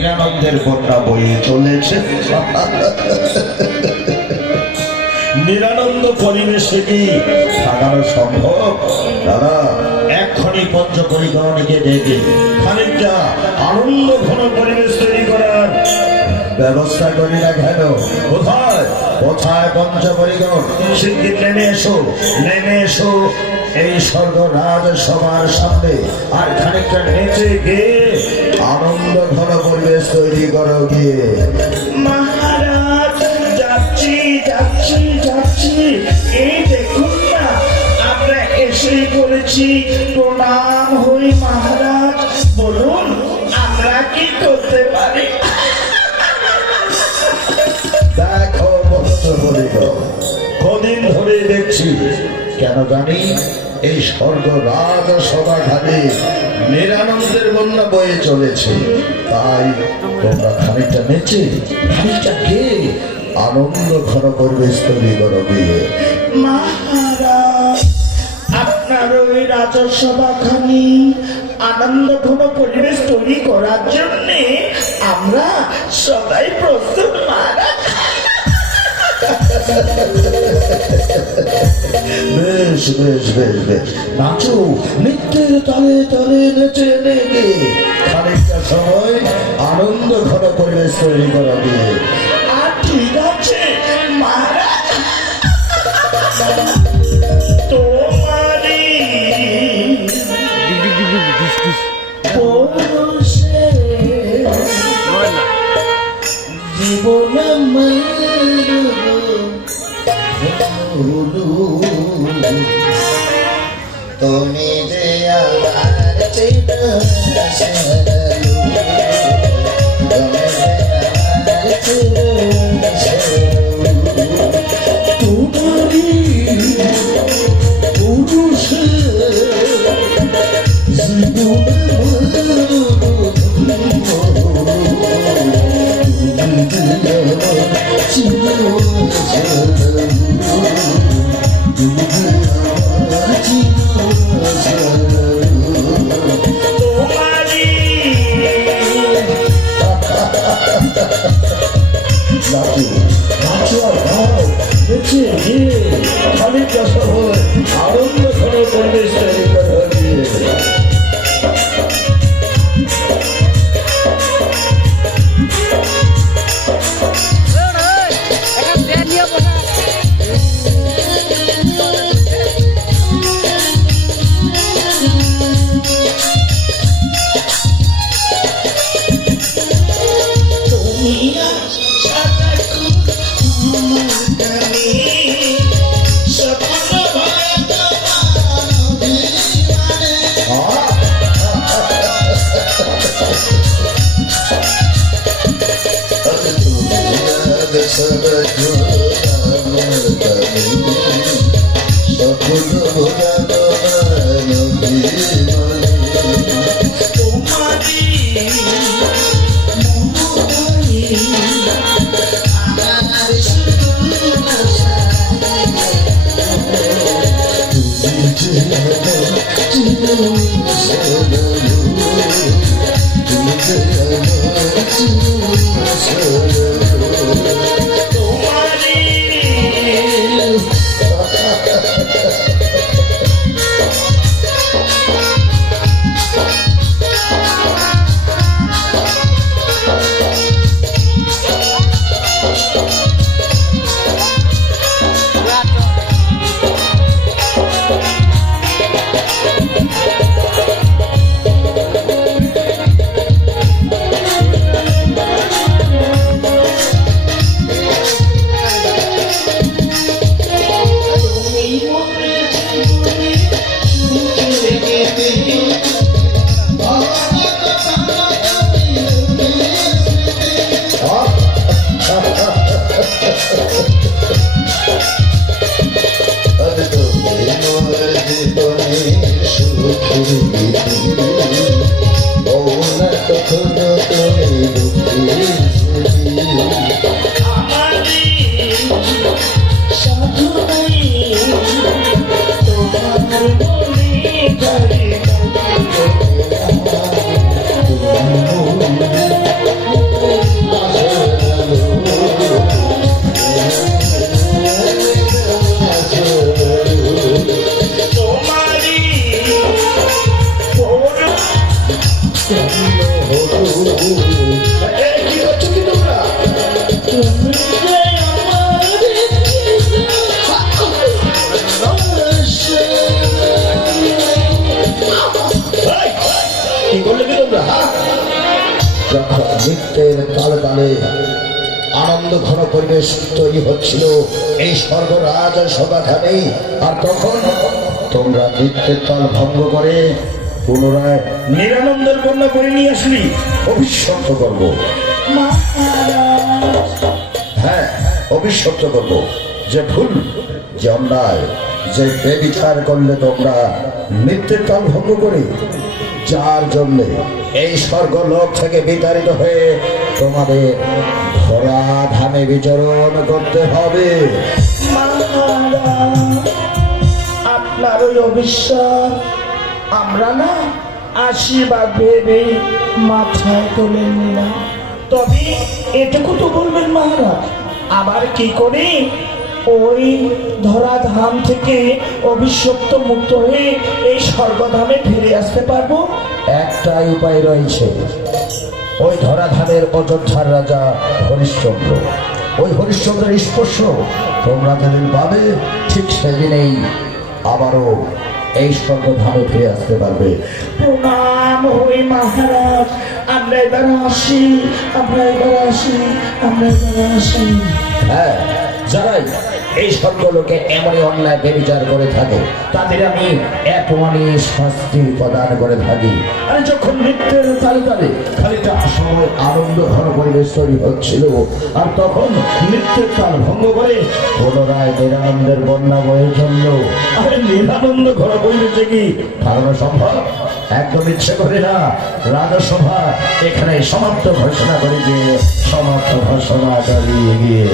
নিরানন্দের বন্যা বয়ে চলেছে। নিরানন্দ পরিবেশে কি থাকানো সম্ভব? দাদা এক্ষণি পঞ্চপরিগণকে ডেকে খানিকটা আনন্দ ঘন পরিবেশ তৈরি করার ব্যবস্থা করি না কেন? কোথায় কোথায় পঞ্চপরিগণ? শিগগির নেমে এসো এই স্বর্গরাজ সবার সামনে, আর খানিকটা নেচে গিয়ে আনন্দ ঘন পরিবেশ তৈরি করো গিয়ে। মহারাজ যাচ্ছি যাচ্ছি যাচ্ছি, এই দেখুন না আমরা এসে পড়েছি। প্রণাম হই মহারাজ, বলুন আমরা কি করতে পারি? দেখো কদিন ধরে দেখছি, কেন জানি এই স্বর্গ রাজ সভাঘাতে নিরানন্দের বন্যা বয়ে চলেছে। তাই তোমরা খানিকটা নেচে খানিকটা গেয়ে আনন্দ ঘন পরিবেশ তৈরি করবে। মহারাজ আপনার ওই রাজসভাখানি আনন্দ ঘন পরিবেশ তৈরি করার জন্য আমরা সবাই প্রস্তুত মহারাজ। বেশ বেশ বেশ বেশ, নাচো, নৃত্যের তালে তালে নেচে নেগে খানিকটা সময় আনন্দ ঘন পরিবেশ তৈরি করাবে। আর ঠিক আছে মহারাজ, তোমারই জীবন তুমি যে আমার আনন্দ ঘন পরিবেশ তৈরি করবে। যখন নৃত্যের তালে তালে আনন্দ ঘন পরিবেশ তৈরি হচ্ছিল এই স্বর্গরাজ সভাখানে, আর তখন তোমরা নৃত্যের তাল ভঙ্গ করে পুনরায় নিরানন্দের বন্যা বয়ে নিয়ে আসলি। অভিশপ্ত করবো, হ্যাঁ অভিশপ্ত করবো যে ভুল, যে অন্যায়, যে বেবিচার করলে তোমরা নৃত্যের তাল ভঙ্গ করে, যার জন্যে এই স্বর্গলোক থেকে বিতাড়িত হয়ে তোমাদের ধরা ধামে বিচরণ করতে হবে। আপনার ওই অবিশ্বাস আমরা না আশীর্বাদ ভেবে মাথায় তুলে নিলাম, তবে এটুকু তো বলবেন মহারাজ, আবার কি করে ওই ধরাধাম থেকে অভিশপ্ত মুক্ত হয়ে এই স্বর্গধামে ফিরে আসতে পারবো? একটাই উপায় রয়েছে। ওই ধরাধামের অযোধ্যার রাজা হরিশ্চন্দ্র, ওই হরিশ্চন্দ্রের স্পর্শ তোমরা যেদিন পাবে ঠিক সেদিনেই আবারও এই স্বর্গধামে ফিরে আসতে পারবে। প্রণাম হই মহারাজ, আমরা এবার আসি, আমরা এবার আসি, আমরা এবার আসি। হ্যাঁ, যারাই এই স্বর্গলোকে এমনই অন্যায় বেবিচার করে থাকে তাদের আমি এমনই শাস্তি প্রদান করে থাকি। আর যখন নৃত্যের তালে তালে খানিকটা সময় আনন্দ ঘন পরিবেশ তৈরি হচ্ছিল, আর তখন নৃত্যের তাল ভঙ্গ করে পুনরায় নিরানন্দের বন্যা বয়ে চলল। আরে নিরানন্দ ঘন পরিবেশে কি কারণ সম্ভব? একদম ইচ্ছে করে না। রাজসভা এখানে সমাপ্ত ঘোষণা করে গিয়ে সমাপ্ত ঘোষণা চালিয়ে গিয়ে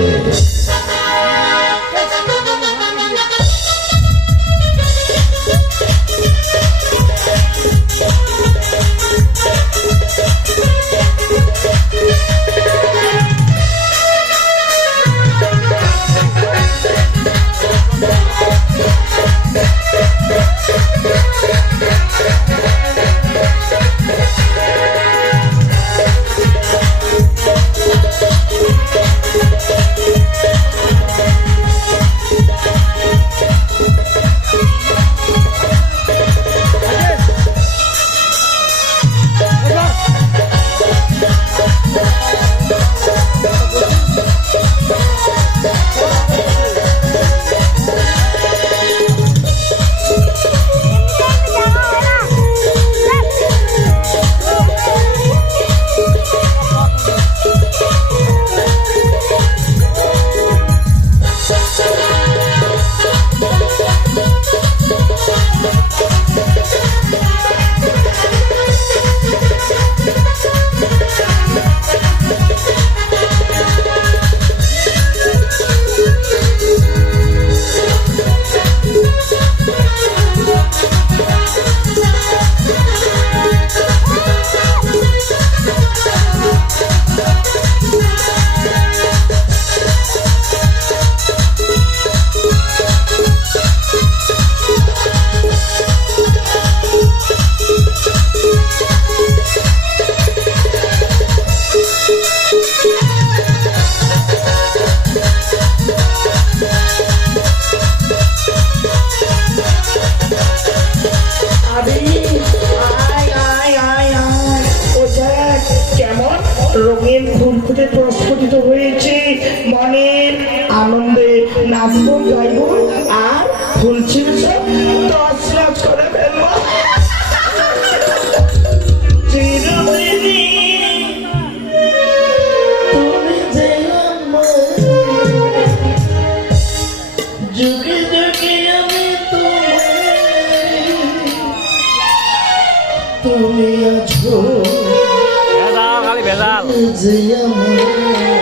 রঙের ফুল ফুটে প্রস্ফুটিত হয়েছে, মনের আনন্দে নাচব গাইব আর ফুল ছিঁড়ছে তছনছ করে ফেলবো। যুগে যুগে আমি তুমি আছো খালি ভেজাল যে আমার